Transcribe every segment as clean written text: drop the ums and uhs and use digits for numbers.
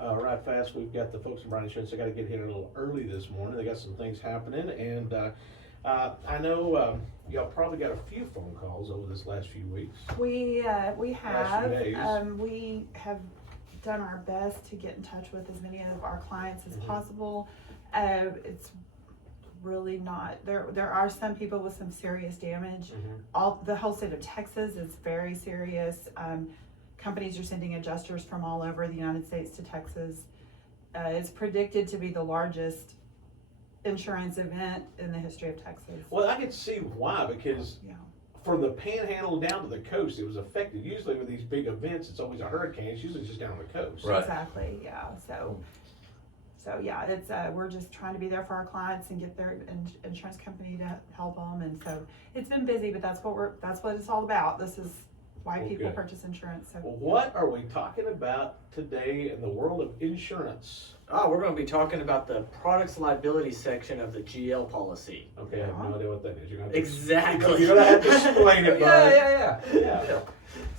Right fast, we've got the folks from Bryan Insurance. They got to get here a little early this morning. They got some things happening, and I know y'all probably got a few phone calls over this last few weeks. We Last few have days. we have done our best to get in touch with as many of our clients as possible. It's really not there are some people with some serious damage. The whole state of Texas is very serious. Companies are sending adjusters from all over the United States to Texas. It's predicted to be the largest insurance event in the history of Texas. Well, I can see why, because Yeah. from the panhandle down to the coast, it was affected. Usually with these big events, it's always a hurricane. It's usually just down on the coast. Right. Exactly. Yeah. So yeah, it's we're just trying to be there for our clients and get their insurance company to help them, and so it's been busy, but that's what it's all about. This is why people good. purchase insurance. So Well, what are we talking about today in the world of insurance? We're going to be talking about the products liability section of the GL policy. Okay, I have no idea what that is. You're gonna have to, Exactly. You're gonna have to explain it, bud. Yeah.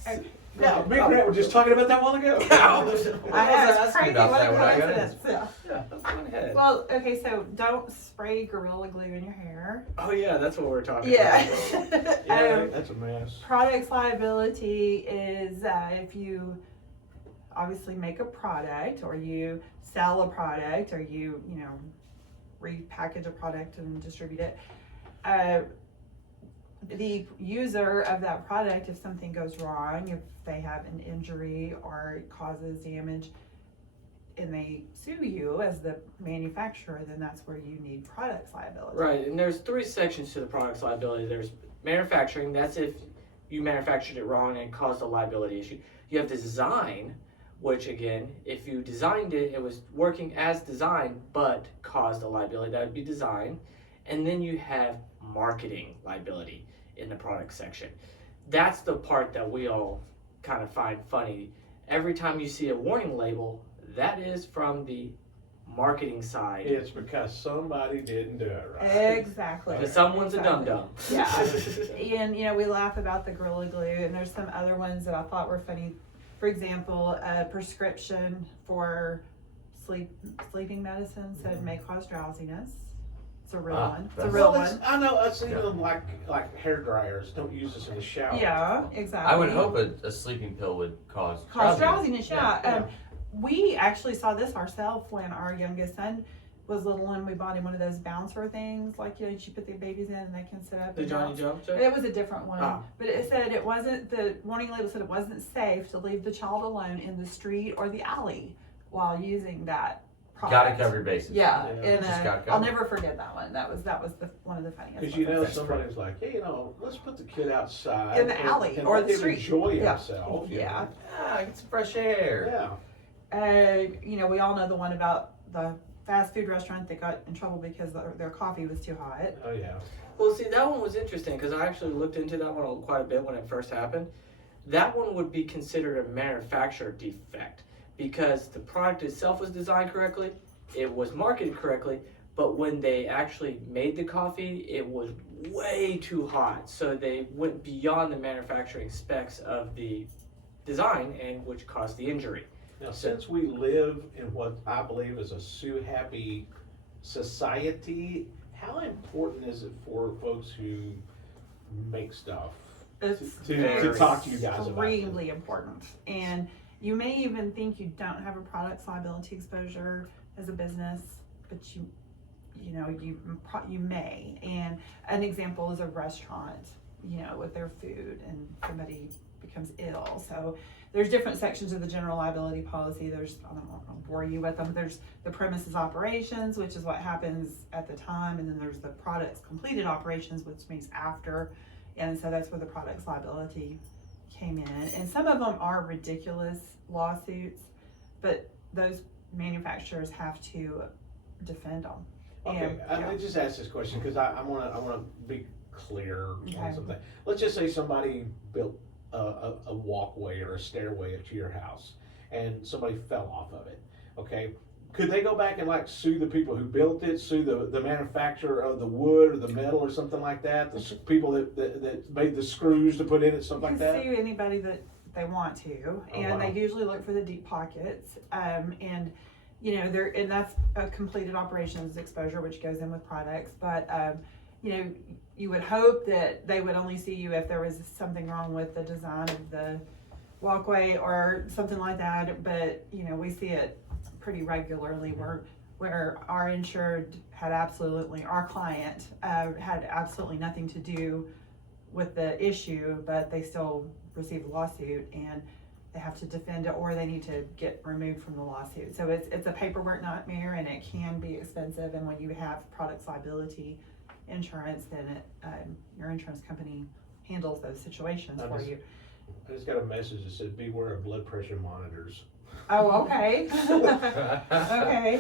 Okay. Yeah, me and Grant were just talking about that a while ago. I know, it's crazy. about What that a when I got coincidence. Yeah. Yeah, go ahead. Well, okay, so don't spray Gorilla Glue in your hair. Oh yeah, that's what we're talking Yeah. about. Yeah, that's a mess. Products liability is if you obviously make a product, or you sell a product, or you repackage a product and distribute it. The user of that product, if something goes wrong, if they have an injury or it causes damage, and they sue you as the manufacturer, then that's where you need products liability. Right, and there's 3 sections to the products liability. There's manufacturing, that's if you manufactured it wrong and caused a liability issue. You have design, which again, if you designed it, it was working as designed but caused a liability, that would be design. And then you have marketing liability in the product section. That's the part that we all kind of find funny. Every time you see a warning label, that is from the marketing side. It's because somebody didn't do it right. Exactly. Because someone's a Exactly. dum-dum. Yeah. And we laugh about the Gorilla Glue, and there's some other ones that I thought were funny. For example, a prescription for sleeping medicine said may cause drowsiness. It's a real one. It's a that's- real Well, one. I know. I've seen them like hair dryers. Don't use this in the shower. Yeah, exactly. I would hope a sleeping pill would cause drowsiness. Yeah. Yeah. We actually saw this ourselves when our youngest son was little, and we bought him one of those bouncer things, like you put the babies in and they can sit up. The and Johnny bounce. Jump Check? It was a different one, Ah. but it said it wasn't. The warning label said it wasn't safe to leave the child alone in the street or the alley while using that product. Gotta cover your bases. Yeah, Yeah. and Just gotta I'll cover. never forget that one. That was the one of the funniest. Because ones. somebody was like, hey, let's put the kid outside In the alley and or let the him street. enjoy Yeah. himself. you Yeah. know? Get some fresh air. Yeah. We all know the one about the fast food restaurant that got in trouble because their coffee was too hot. Oh yeah. Well, see, that one was interesting because I actually looked into that one quite a bit when it first happened. That one would be considered a manufacturer defect because the product itself was designed correctly, it was marketed correctly, but when they actually made the coffee, it was way too hot. So they went beyond the manufacturing specs of the design, and which caused the injury. Now, since we live in what I believe is a sue-happy society, how important is it for folks who make stuff It's to talk to you guys about it? extremely important. And you may even think you don't have a products liability exposure as a business, but you may. And an example is a restaurant, with their food and somebody becomes ill. So there's different sections of the general liability policy. I don't want to bore you with them. There's the premises operations, which is what happens at the time. And then there's the products completed operations, which means after. And so that's where the products liability came in. And some of them are ridiculous lawsuits, but those manufacturers have to defend them. Okay, I just asked this question because I want to be clear Okay. on something. Let's just say somebody built a walkway or a stairway up to your house, and somebody fell off of it. Okay, could they go back and sue the people who built it, sue the manufacturer of the wood or the metal or something like that? The people that made the screws to put in it, stuff You like can that. sue anybody that if they want to, Oh, and wow. they usually look for the deep pockets. And you know, and that's a completed operations exposure, which goes in with products. But you know, you would hope that they would only see you if there was something wrong with the design of the walkway or something like that. But you know, we see it pretty regularly where our insured had our client had absolutely nothing to do with the issue, but they still received a lawsuit and they have to defend it, or they need to get removed from the lawsuit. So it's a paperwork nightmare, and it can be expensive. And when you have products liability insurance, then your insurance company handles those situations for you. I just got a message that said beware of blood pressure monitors. Oh, okay. Okay. I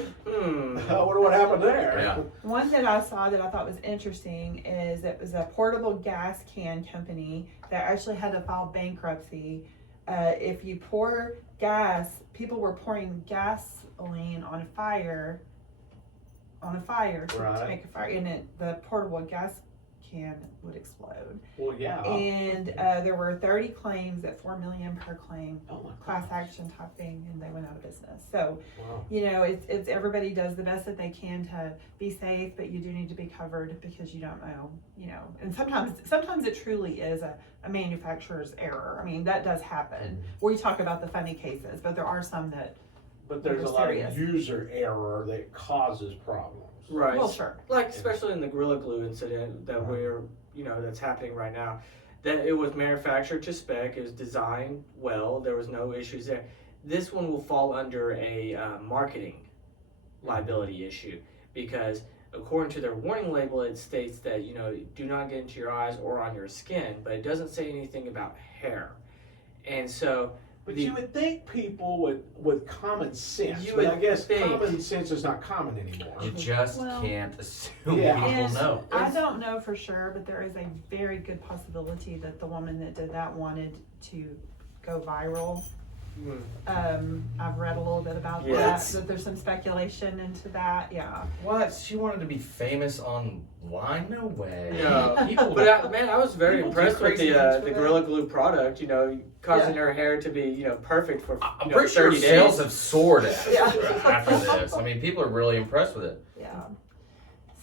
wonder what happened there. Yeah. One that I saw that I thought was interesting is it was a portable gas can company that actually had to file bankruptcy. If you pour gas, people were pouring gasoline on a fire to Right. make a fire, and the portable gas can would explode. Well, yeah. And there were 30 claims at $4 million per claim, Oh my class gosh. action type thing, and they went out of business. So, Wow. you know, it's everybody does the best that they can to be safe, but you do need to be covered because you don't know, you know. And sometimes it truly is a manufacturer's error. I mean, that does happen. We talk about the funny cases, but there are some that. But there's a lot serious. of user error that causes problems. Right. Well, sure. Like especially in the Gorilla Glue incident that that's happening right now, that it was manufactured to spec, it was designed well, there was no issues there. This one will fall under a marketing liability issue because according to their warning label, it states that do not get into your eyes or on your skin, but it doesn't say anything about hair, and so. But you would think people with common sense, You but I would guess think. common sense is not common anymore. You just Well, can't assume Yeah. people And know. I don't know for sure, but there is a very good possibility that the woman that did that wanted to go viral. I've read a little bit about Yes. that there's some speculation into that. Yeah. What? She wanted to be famous online? No way. No, People, but I was very People do impressed with crazy things for the that. Gorilla Glue product. Causing her hair to be perfect for I'm pretty sure 30 sales days. have soared after, Yeah. after this. I mean, people are really impressed with it. Yeah.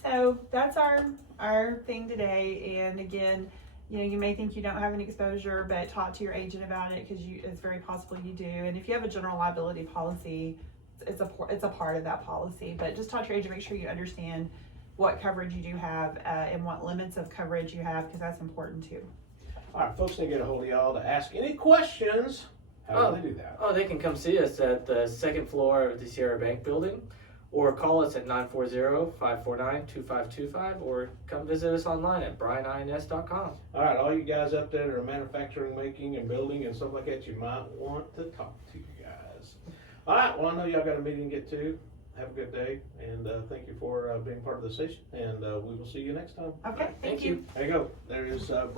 So that's our thing today. And again, you may think you don't have any exposure, but talk to your agent about it because it's very possible you do. And if you have a general liability policy, it's a part of that policy. But just talk to your agent, make sure you understand what coverage you do have and what limits of coverage you have, because that's important too. All right, folks, they get a hold of y'all to ask any questions. How do they do that? Oh, they can come see us at the second floor of the Sierra Bank building, or call us at 940-549-2525, or come visit us online at brianins.com. All right, all you guys up there that are manufacturing, making, and building and stuff like that, you might want to talk to you guys. All right, well, I know y'all got a meeting to get to. Have a good day, and thank you for being part of the session, and we will see you next time. Okay, thank Thank you. you. There you go. There is Brad.